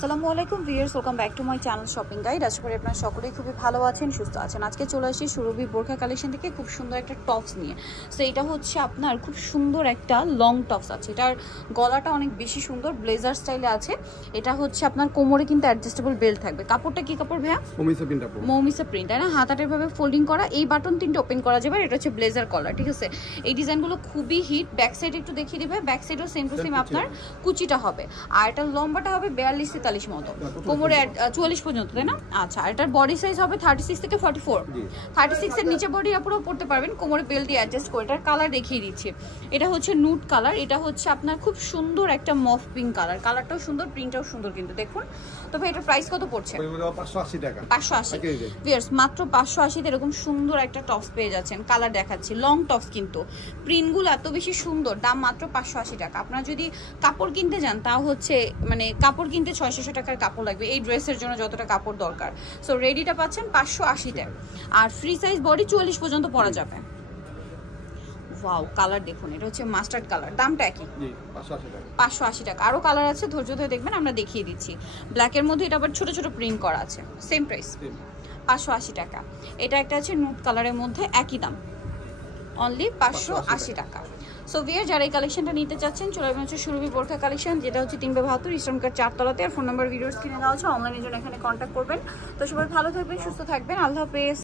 আসসালামু আলাইকুম viewers, welcome back to my channel shopping guide. আশা করি আপনারা সকলেই খুবই ভালো আছেন, সুস্থ আছেন। আজকে চলে আসি সুরভি বোরখা কালেকশন থেকে খুব সুন্দর একটা টপস নিয়ে। সো এটা হচ্ছে আপনার খুব সুন্দর একটা লং টপস আছে, এটার গলাটা অনেক বেশি সুন্দর, ব্লেজার স্টাইলে আছে। এটা হচ্ছে আপনার কোমরে কিন্তু অ্যাডজাস্টেবল বেল্ট থাকবে। কাপড়টা কি কাপড় ভাইয়া? মৌমিসা প্রিন্ট, তাই না? হাতাটার ভাবে ফোল্ডিং করা, এই বাটন তিনটা ওপেন করা যাবে। এটা হচ্ছে ব্লেজার কলার, ঠিক আছে? এই ডিজাইনগুলো খুবই হিট। ব্যাক সাইড একটু দেখিয়ে দিবে, ব্যাক সাইডও সেম টু সেম আপনার কুচিটা হবে, আর এটার লম্বাটা হবে 42-43 মতো, কোমরে 44 পর্যন্ত, তাই না? আচ্ছা, আর এটার বডি সাইজ হবে 36 থেকে 44। 36 এর নিচে বডি আপুরাও পড়তে পারবেন, কোমরে বেল্ট দিয়ে অ্যাডজাস্ট করে। এটার কালার দেখিয়ে দিচ্ছি। এটা হচ্ছে নুড কালার, এটা হচ্ছে আপনার খুব সুন্দর একটা মফ পিঙ্ক কালার। কালারটাও সুন্দর, প্রিন্টটাও সুন্দর কিন্তু দেখুন। তবে এটার প্রাইস কত পড়ছে? 580 টাকা। 580 ভিউয়ার্স, মাত্র 580 তে এরকম সুন্দর একটা টপস পেয়ে যাচ্ছেন। কালার দেখাচ্ছি, লং টপস কিন্তু প্রিন্টগুলো এত বেশি সুন্দর, দাম মাত্র 580 টাকা। আপনারা যদি কাপড় কিনতে যান তাও হচ্ছে মানে কাপড় কিনতে 600 টাকার কাপড় লাগবে এই ড্রেসের জন্য যতটা কাপড় দরকার। সো রেডিটা পাচ্ছেন 580 তে, আর ফ্রি সাইজ বডি 44 পর্যন্ত পরা যাবে। ওয়াও, কালার দেখুন, এটা হচ্ছে মাস্টার্ড কালার। দামটা কি? 580 টাকা। আরো কালার আছে, ধৈর্য ধরে দেখবেন, আমরা দেখিয়ে দিচ্ছি। ব্ল্যাকের মধ্যে এটা আবার ছোট ছোট প্রিন্ট করা আছে, সেম প্রাইস 580 টাকা। এটা একটা আছে নুড কালারের মধ্যে, একই দাম, অনলি 580 টাকা। সো ভিউয়ার, যারা এই কালেকশনটা নিতে চাচ্ছেন চলে আসবেন হচ্ছে সুরভি বোরখা কালেকশন, যেটা হচ্ছে 372 ইস্টার্ন কার্ড 4 তলাতে। আর ফোন নাম্বার ভিডিওস কিনে দেওয়া হচ্ছে, অনলাইনের জন্য এখানে কন্ট্যাক্ট করবেন। তো সবাই ভালো থাকবেন, সুস্থ থাকবেন, আল্লাহ হাফেজ।